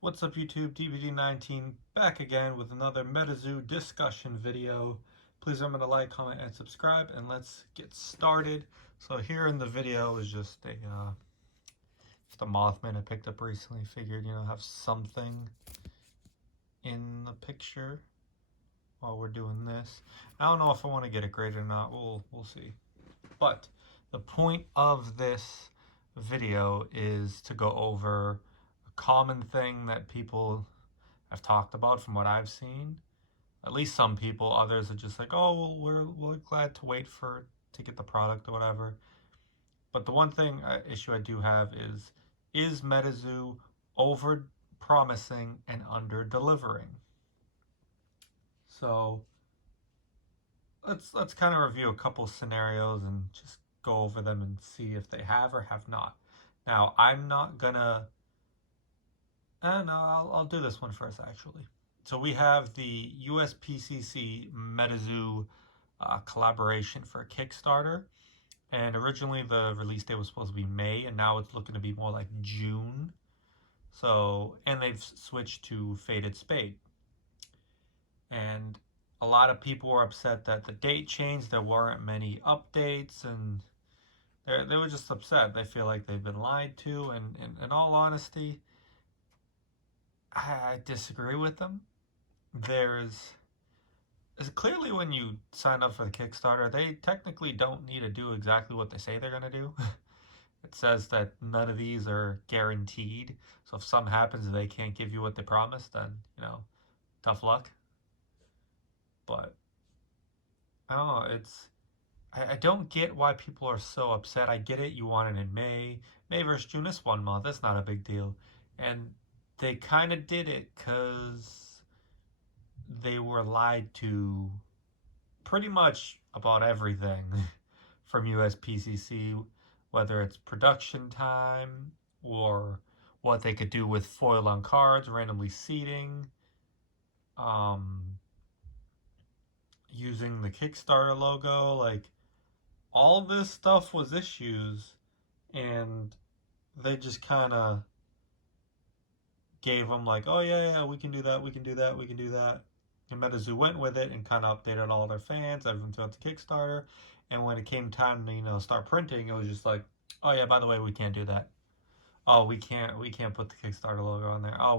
What's up YouTube, DVD19 back again with another MetaZoo discussion video. Please remember to like, comment, and subscribe, and let's get started. So here in the video is just a Mothman I picked up recently. Figured, have something in the picture while we're doing this. I don't know if I want to get it graded or not. We'll see. But the point of this video is to go over a common thing that people have talked about from what I've seen. At least some people. Others are just like, oh, well, we're glad to wait to get the product or whatever. But the one thing issue I do have is MetaZoo over promising and under delivering? So let's kind of review a couple scenarios and just go over them and see if they have or have not. Now, I'm not gonna. No, I'll do this one first actually. So we have the USPCC MetaZoo collaboration for Kickstarter, and originally the release date was supposed to be May, and now it's looking to be more like June. So, and they've switched to Faded Spade, and a lot of people were upset that the date changed. There weren't many updates, and they were just upset. They feel like they've been lied to, and in all honesty, I disagree with them. There's clearly when you sign up for the Kickstarter, they technically don't need to do exactly what they say they're going to do. It says that none of these are guaranteed. So if something happens and they can't give you what they promised, then, tough luck. But I don't know, I don't get why people are so upset. I get it, you want it in May. May versus June is 1 month, that's not a big deal. And they kind of did it because they were lied to pretty much about everything from USPCC, whether it's production time or what they could do with foil on cards, randomly seeding, using the Kickstarter logo. Like, all this stuff was issues, and they just kind of gave them like, oh yeah, we can do that, we can do that, we can do that. And MetaZoo went with it and kind of updated all their fans, everyone throughout the Kickstarter. And when it came time to start printing, it was just like, oh yeah, by the way, we can't do that. Oh, we can't put the Kickstarter logo on there. Oh,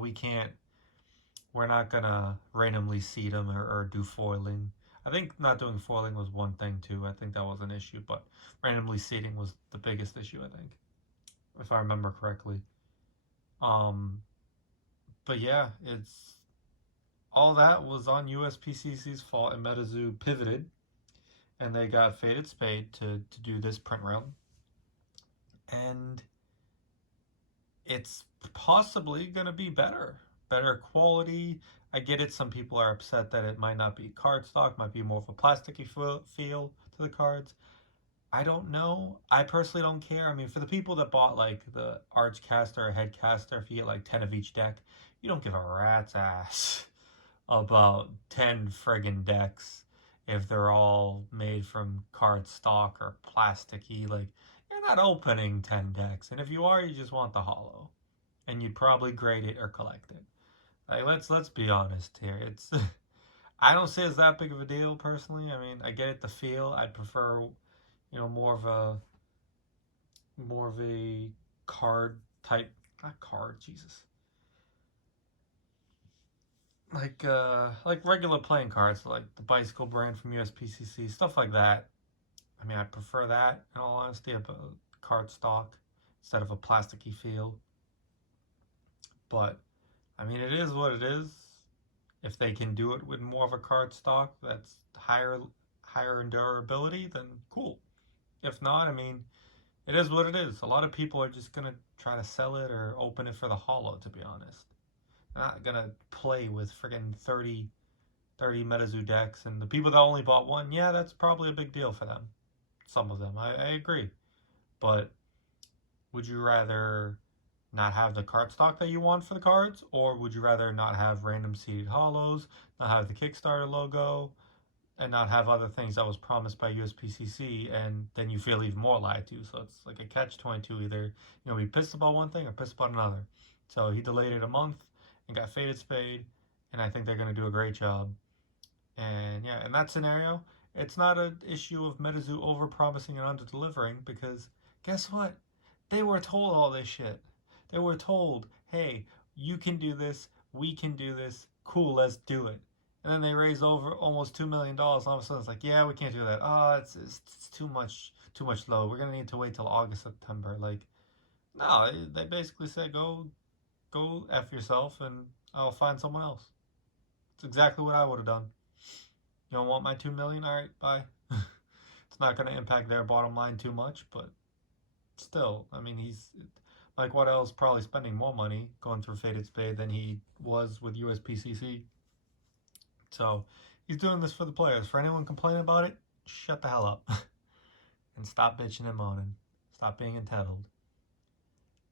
we're not gonna randomly seed them or do foiling. I think not doing foiling was one thing too. I think that was an issue, but randomly seeding was the biggest issue, I think, if I remember correctly. But yeah, it's all that was on USPCC's fault, and MetaZoo pivoted, and they got Faded Spade to do this print run, and it's possibly gonna be better quality. I get it. Some people are upset that it might not be cardstock, might be more of a plasticky feel to the cards. I don't know. I personally don't care. I mean, for the people that bought like the Arch Caster or Head Caster, if you get like 10 of each deck, you don't give a rat's ass about 10 friggin' decks if they're all made from cardstock or plasticky. Like, you're not opening 10 decks. And if you are, you just want the holo. And you'd probably grade it or collect it. Like, let's be honest here. It's I don't see it as that big of a deal personally. I mean, I get it, the feel. I'd prefer, more of a card type, not card, Jesus. Like regular playing cards, like the bicycle brand from USPCC, stuff like that. I mean, I prefer that in all honesty, a card stock instead of a plasticky feel. But I mean, it is what it is. If they can do it with more of a card stock that's higher in durability, then cool. If not, I mean, it is what it is. A lot of people are just gonna try to sell it or open it for the holo, to be honest. They're not gonna play with friggin' 30 MetaZoo decks, and the people that only bought one, yeah, that's probably a big deal for them. Some of them, I agree. But would you rather not have the card stock that you want for the cards, or would you rather not have random seeded holos, not have the Kickstarter logo, and not have other things that was promised by USPCC, and then you feel even more lied to? So it's like a catch-22. Either be pissed about one thing or pissed about another. So he delayed it a month, and got faded spade, and I think they're going to do a great job. And yeah, in that scenario, it's not an issue of MetaZoo over promising and under delivering because guess what? They were told all this shit. They were told, hey, you can do this, we can do this, cool, let's do it. And then they raised over almost $2 million. All of a sudden, it's like, yeah, we can't do that. Oh, it's too much low. We're gonna need to wait till August, September. Like, no, they basically said, go f yourself, and I'll find someone else. It's exactly what I would have done. You don't want my 2 million? All right, bye. It's not going to impact their bottom line too much, but still, I mean, he's Mike Waddell's probably spending more money going through Faded Spade than he was with USPCC. So he's doing this for the players. For anyone complaining about it, shut the hell up and stop bitching and moaning. Stop being entitled.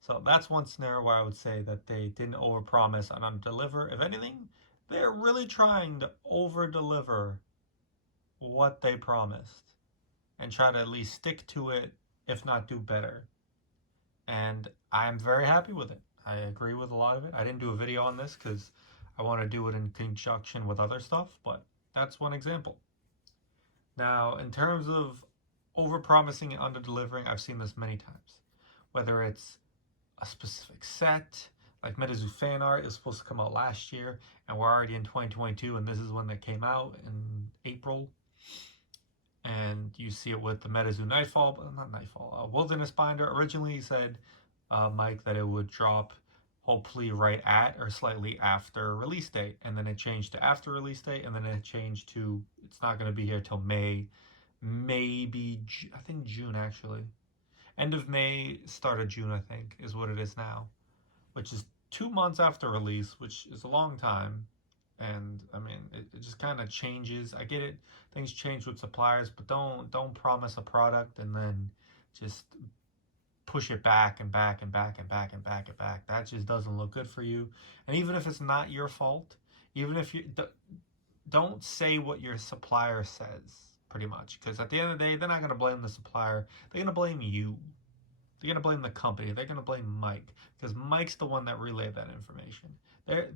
So that's one scenario where I would say that they didn't overpromise and underdeliver. If anything, they're really trying to overdeliver what they promised and try to at least stick to it, if not do better. And I'm very happy with it. I agree with a lot of it. I didn't do a video on this because I want to do it in conjunction with other stuff, but that's one example. Now, in terms of overpromising and under-delivering, I've seen this many times. Whether it's a specific set, like MetaZoo fan art is supposed to come out last year, and we're already in 2022, and this is when it came out in April. And you see it with the MetaZoo Nightfall, not Nightfall, Wilderness Binder. Originally, he said, Mike, that it would drop hopefully right at or slightly after release date. And then it changed to after release date, and then it changed to it's not going to be here till May, maybe, I think June actually. End of May, start of June, I think, is what it is now, which is 2 months after release, which is a long time. And I mean, it just kind of changes. I get it, things change with suppliers, but don't promise a product and then just push it back and back and back and back and back and back. That just doesn't look good for you. And even if it's not your fault, even if you don't say what your supplier says, pretty much, because at the end of the day, they're not going to blame the supplier. They're going to blame you. They're going to blame the company. They're going to blame Mike because Mike's the one that relayed that information.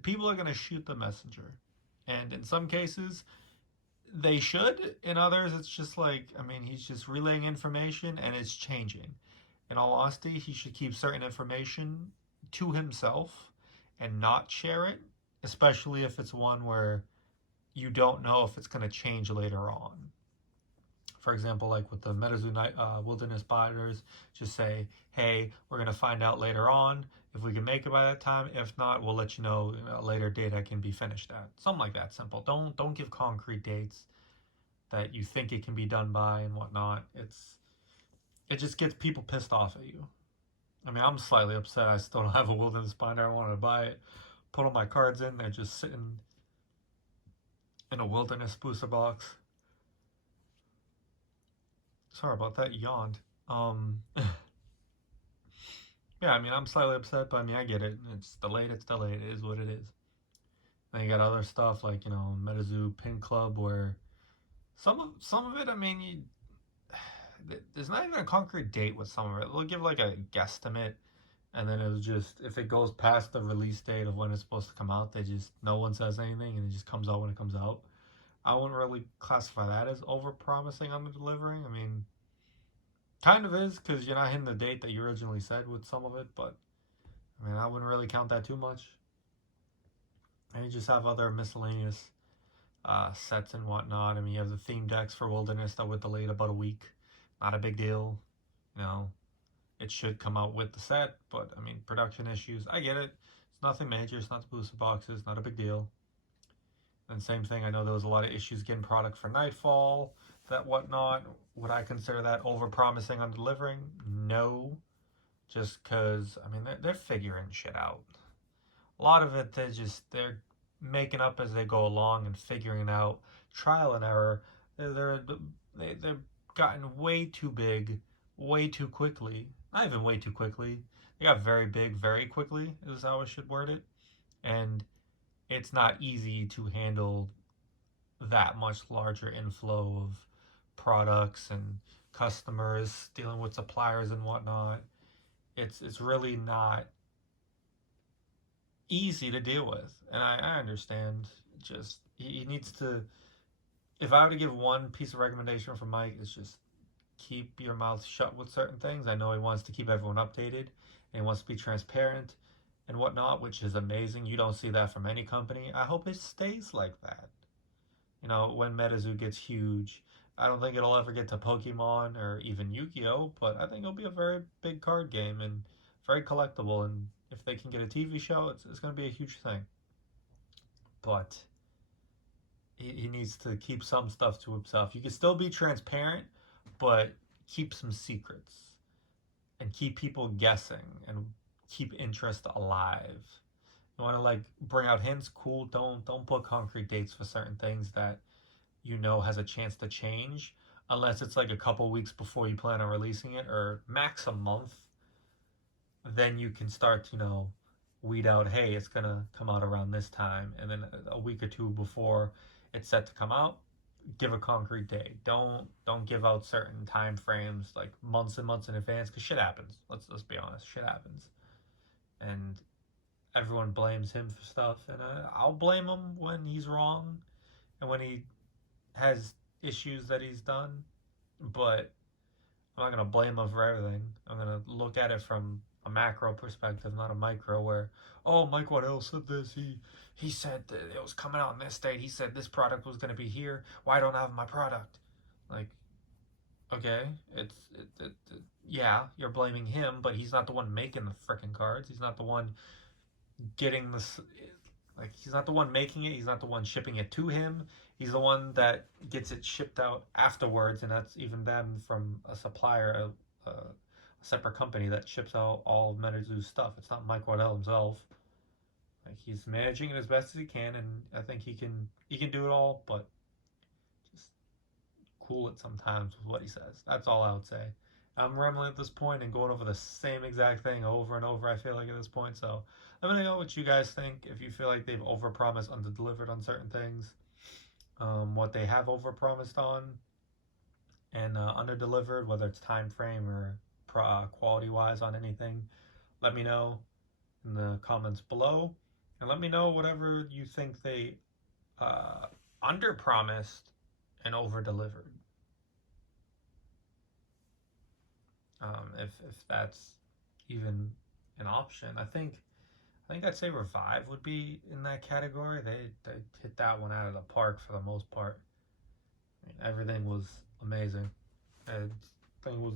People are going to shoot the messenger. And in some cases, they should. In others, it's just like, I mean, he's just relaying information and it's changing. In all honesty, he should keep certain information to himself and not share it, especially if it's one where you don't know if it's going to change later on. For example, like with the MetaZoo Wilderness Binders, just say, hey, we're going to find out later on if we can make it by that time. If not, we'll let you know a later date I can be finished at. Something like that, simple. Don't give concrete dates that you think it can be done by and whatnot. It just gets people pissed off at you. I mean, I'm slightly upset I still don't have a Wilderness Binder. I wanted to buy it, put all my cards in, they're just sitting in a Wilderness booster box. Sorry about that, yawned. Yeah, I mean, I'm slightly upset, but I mean, I get it. It's delayed, it is what it is. Then you got other stuff like, MetaZoo Pin Club, where some of it, I mean, there's not even a concrete date with some of it. They'll give like a guesstimate, and then it was just, if it goes past the release date of when it's supposed to come out, no one says anything, and it just comes out when it comes out. I wouldn't really classify that as over-promising, under-delivering. I mean, kind of is, because you're not hitting the date that you originally said with some of it, but I mean, I wouldn't really count that too much. And you just have other miscellaneous sets and whatnot. I mean, you have the theme decks for Wilderness that were delayed about a week. Not a big deal. It should come out with the set, but I mean, production issues, I get it. It's nothing major. It's not the booster boxes. Not a big deal. And same thing, I know there was a lot of issues getting product for Nightfall, that whatnot. Would I consider that over-promising on delivering? No. Just because, I mean, they're figuring shit out. A lot of it, they're making up as they go along and figuring out trial and error. They've gotten way too big, way too quickly. Not even way too quickly. They got very big, very quickly, is how I should word it. And it's not easy to handle that much larger inflow of products and customers dealing with suppliers and whatnot. It's really not easy to deal with, and I understand. Just he needs to. If I were to give one piece of recommendation from Mike, it's just keep your mouth shut with certain things. I know he wants to keep everyone updated and he wants to be transparent and whatnot, which is amazing. You don't see that from any company. I hope it stays like that. You know, when MetaZoo gets huge, I don't think it'll ever get to Pokemon or even Yu-Gi-Oh, but I think it'll be a very big card game and very collectible. And if they can get a TV show, it's going to be a huge thing. But he needs to keep some stuff to himself. You can still be transparent, but keep some secrets and keep people guessing and keep interest alive. You want to like bring out hints, cool. Don't put concrete dates for certain things that you know has a chance to change, unless it's like a couple weeks before you plan on releasing it, or max a month. Then you can start to weed out. Hey, it's gonna come out around this time, and then a week or two before it's set to come out, give a concrete day. Don't give out certain time frames like months and months in advance because shit happens. Let's be honest, shit happens, and everyone blames him for stuff, and I'll blame him when he's wrong and when he has issues that he's done, but I'm not gonna blame him for everything. I'm gonna look at it from a macro perspective, not a micro. Where, oh, Mike Waddell said this. He said that it was coming out in this state. He said this product was gonna be here. Why don't I have my product? Like, okay, yeah, you're blaming him, but he's not the one making the freaking cards. He's not the one getting this. Like, he's not the one making it. He's not the one shipping it to him. He's the one that gets it shipped out afterwards, and that's even them from a supplier, a separate company that ships out all of MetaZoo's stuff. It's not Mike Waddell himself. Like, he's managing it as best as he can, and I think he can do it all, but just cool it sometimes with what he says. That's all I would say. I'm rambling at this point and going over the same exact thing over and over, I feel like, at this point. So let me know what you guys think. If you feel like they've overpromised, underdelivered on certain things, what they have overpromised on and underdelivered, whether it's time frame or quality wise on anything, let me know in the comments below. And let me know whatever you think they uh, underpromised and overdelivered. If that's even an option. I think I'd say Revive would be in that category. They hit that one out of the park for the most part. I mean, everything was amazing. Everything was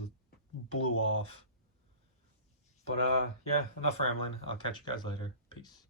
blew off. But yeah, enough rambling. I'll catch you guys later. Peace.